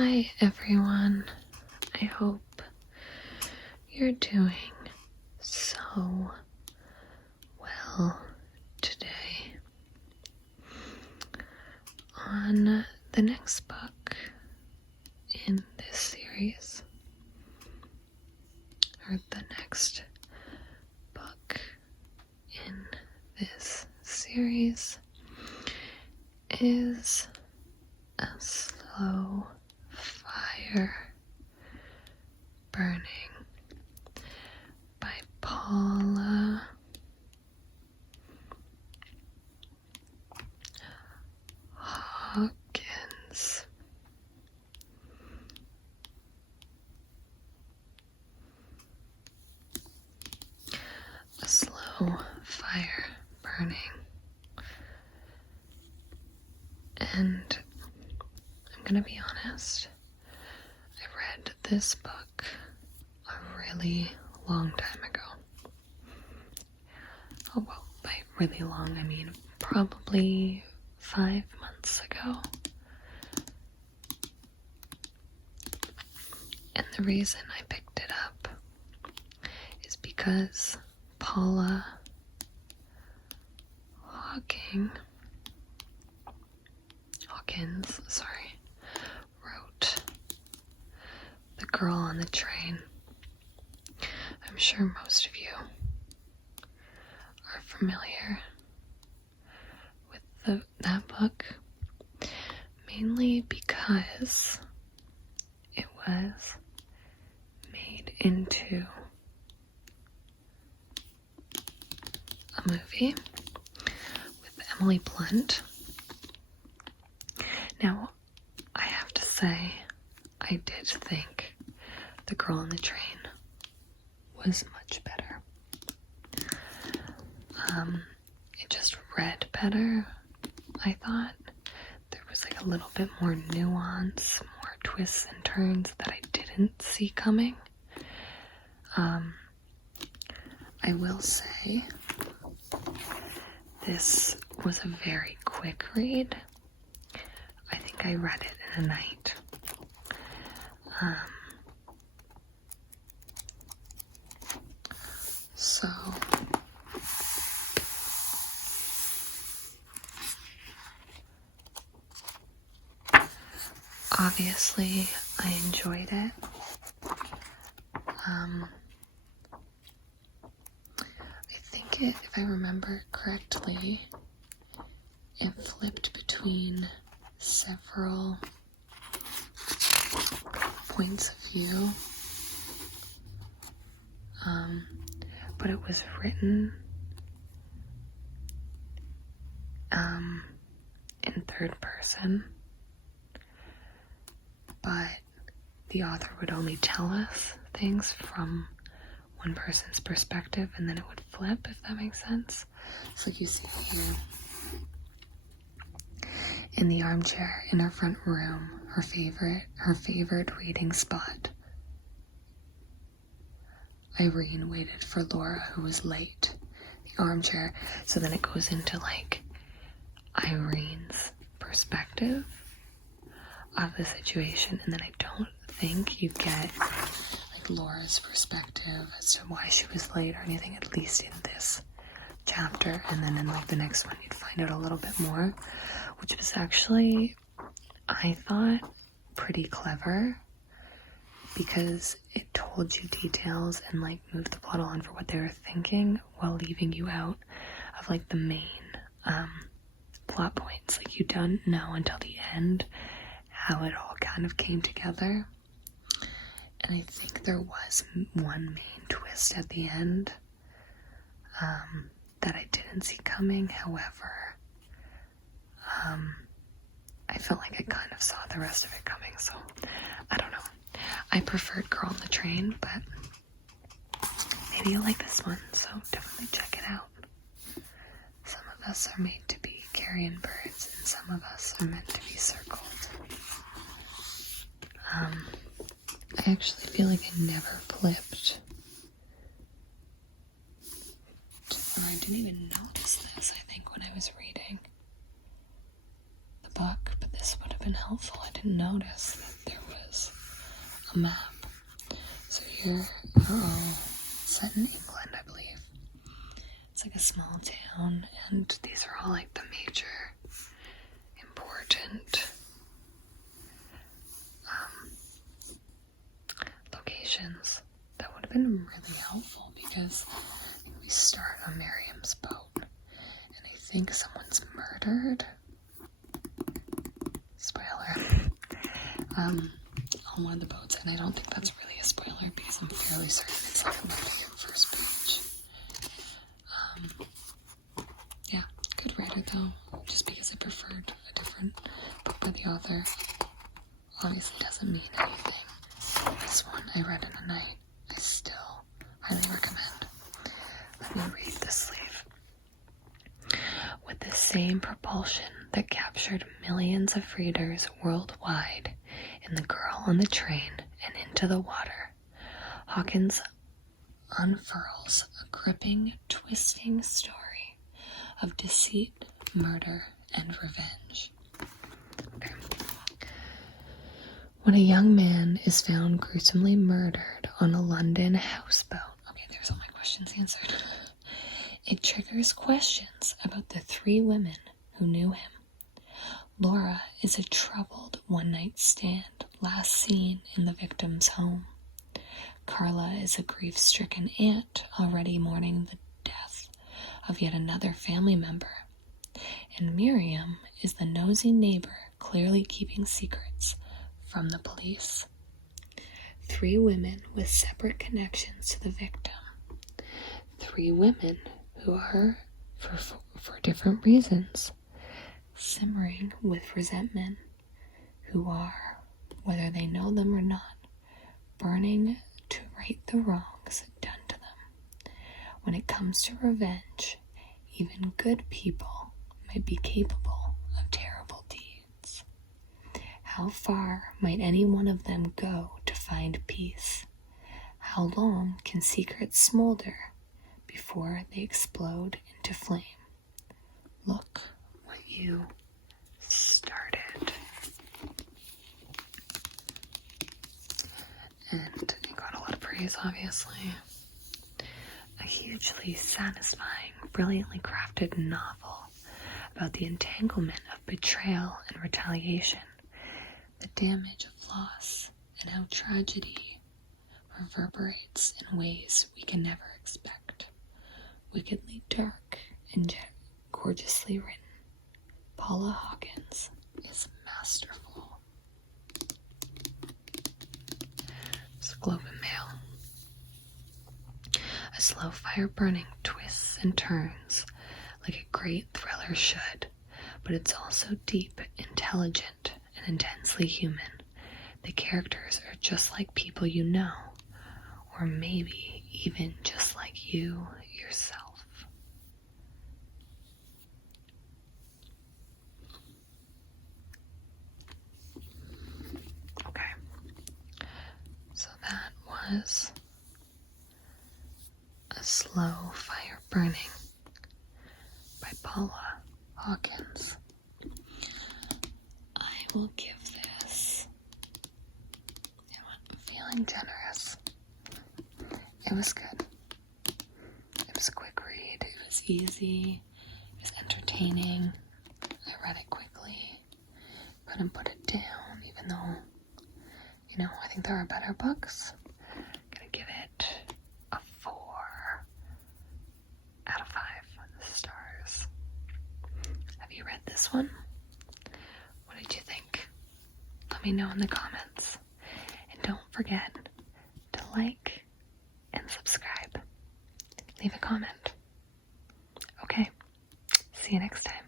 Hi everyone, I hope you're doing so well today. On the next book in this series, or the next book in this series, is a slow fire burning by Paula. Hawkins. A slow fire burning. And I'm gonna be honest, I read this book a really long time ago. Oh, well, by really long, I mean probably 5 months ago. And the reason I picked it up is because Paula Hawkins, wrote The Girl on the Train. I'm sure most of you are familiar with that book, mainly because it was made into a movie with Emily Blunt. Now, I have to say, I did think The Girl on the Train was much better. It just read better, I thought. There was like a little bit more nuance, more twists and turns that I didn't see coming. I will say, this was a very quick read. I think I read it in a night. So obviously I enjoyed it. I think if I remember correctly, it flipped between several points of view, but it was written in third person, but the author would only tell us things from one person's perspective, and then it would flip, if that makes sense. So you see here, in the armchair in her front room, her favorite reading spot, Irene waited for Laura, who was late. The armchair. So then it goes into like Irene's perspective of the situation, and then I don't think you get like Laura's perspective as to why she was late or anything, at least in this chapter. And then in like the next one you'd find out a little bit more, which was actually, I thought, pretty clever, because it told you details and like moved the plot on for what they were thinking while leaving you out of like the main plot points. Like you don't know until the end how it all kind of came together. And I think there was one main twist at the end that I didn't see coming. However, I felt like I kind of saw the rest of it coming, so I don't know. I preferred Girl on the Train, but maybe you like this one, so definitely check it out. Some of us are made to be carrion birds, and some of us are meant to be circled. I actually feel like I never flipped. Or I didn't even notice this, I think, when I was reading the book, but this would have been helpful. I didn't notice that there a map. So here are all set in England, I believe. It's like a small town, and these are all like the major important locations. That would have been really helpful because we start on Miriam's boat, and I think someone's murdered. Spoiler. On one of the boats, and I don't think that's really a spoiler because I'm fairly certain it's like on the first page. Yeah, good writer though, just because I preferred a different book by the author obviously doesn't mean anything. This one I read in a night. I still highly recommend. Let me read the sleeve. With the same propulsion that captured millions of readers worldwide in The Girl on the Train and Into the Water, Hawkins unfurls a gripping, twisting story of deceit, murder, and revenge. Okay. When a young man is found gruesomely murdered on a London houseboat, okay, there's all my questions answered. It triggers questions about the 3 women who knew him. Laura is a troubled one-night stand last seen in the victim's home. Carla is a grief-stricken aunt already mourning the death of yet another family member. And Miriam is the nosy neighbor clearly keeping secrets from the police. 3 women with separate connections to the victim. 3 women who are, for different reasons, simmering with resentment, who are, whether they know them or not, burning to right the wrongs done to them. When it comes to revenge, even good people might be capable of terrible deeds. How far might any one of them go to find peace? How long can secrets smolder before they explode into flame? Look what you started. And it got a lot of praise, obviously. A hugely satisfying, brilliantly crafted novel about the entanglement of betrayal and retaliation, the damage of loss, and how tragedy reverberates in ways we can never expect. Wickedly dark and gorgeously written, Paula Hawkins is masterful. It's Globe and Mail. A slow fire burning twists and turns like a great thriller should, but it's also deep, intelligent, and intensely human. The characters are just like people you know, or maybe even just like you yourself. Okay, so that was A Slow Fire Burning by Paula Hawkins. I will give this, I'm feeling generous. It was good. It was a quick read. It was easy. It was entertaining. I read it quickly. Couldn't put it down, even though, I think there are better books. I'm gonna give it a 4 out of 5 stars. Have you read this one? What did you think? Let me know in the comments. And don't forget to like and subscribe. Leave a comment. Okay, see you next time.